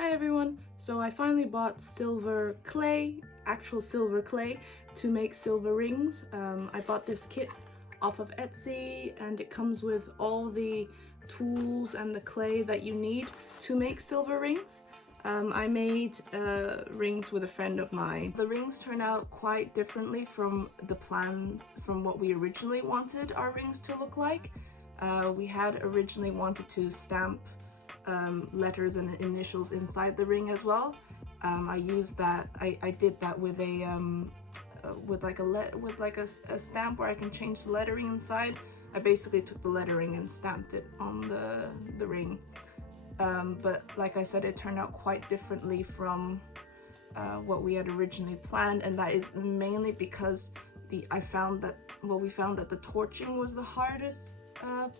Hi everyone! So I finally bought silver clay, actual silver clay, to make silver rings. I bought this kit off of Etsy and it comes with all the tools and the clay that you need to make silver rings. I made rings with a friend of mine. The rings turn out quite differently from the plan, from what we originally wanted our rings to look like. We had originally wanted to stamp letters and initials inside the ring as well. I used that. I did that with a a stamp where I can change the lettering inside. I basically took the lettering and stamped it on the ring. But like I said, it turned out quite differently from what we had originally planned, and that is mainly because we found that the torching was the hardest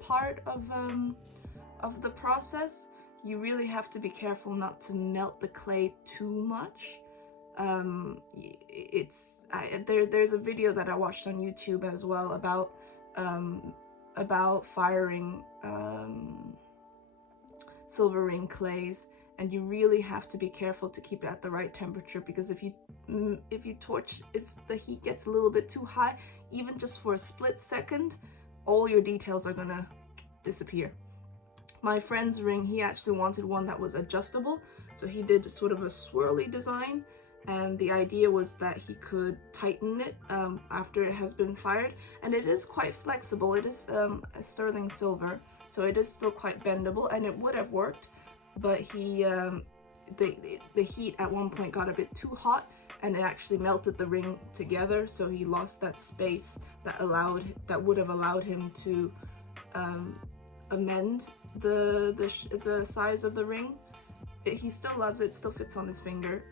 part of the process. You really have to be careful not to melt the clay too much. There's a video that I watched on YouTube as well about firing silver ring clays, and you really have to be careful to keep it at the right temperature, because if the heat gets a little bit too high, even just for a split second, all your details are gonna disappear. My friend's ring, he actually wanted one that was adjustable, so he did sort of a swirly design, and the idea was that he could tighten it after it has been fired, and it is quite flexible. It is a sterling silver, so it is still quite bendable, and it would have worked, but the heat at one point got a bit too hot and it actually melted the ring together, so he lost that space that would have allowed him to amend the size of the ring. He still loves it, still fits on his finger,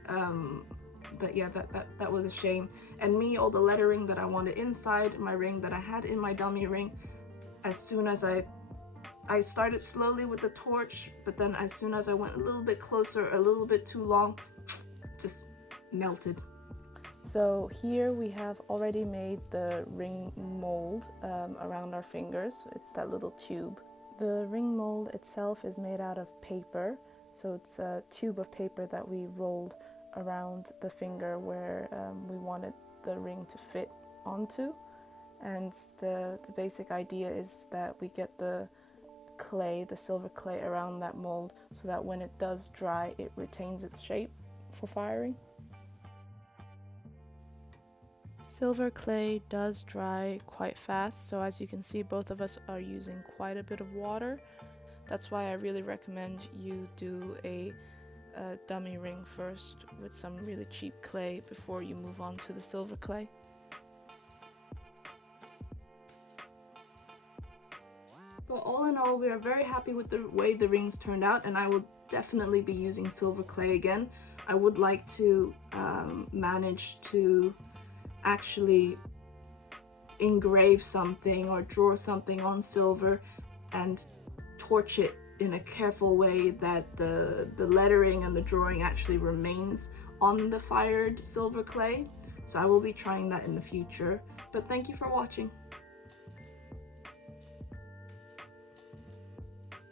but yeah, that was a shame. And me, all the lettering that I wanted inside my ring that I had in my dummy ring, as soon as I started slowly with the torch, but then as soon as I went a little bit closer, a little bit too long, just melted. So here we have already made the ring mold around our fingers. It's that little tube. The ring mold itself is made out of paper, so it's a tube of paper that we rolled around the finger where we wanted the ring to fit onto. And the basic idea is that we get the clay, the silver clay, around that mold so that when it does dry, it retains its shape for firing. Silver clay does dry quite fast, so as you can see, both of us are using quite a bit of water. That's why I really recommend you do a dummy ring first with some really cheap clay before you move on to the silver clay. But all in all, we are very happy with the way the rings turned out, and I will definitely be using silver clay again. I would like to manage to actually engrave something or draw something on silver and torch it in a careful way that the lettering and the drawing actually remains on the fired silver clay. So I will be trying that in the future. But thank you for watching.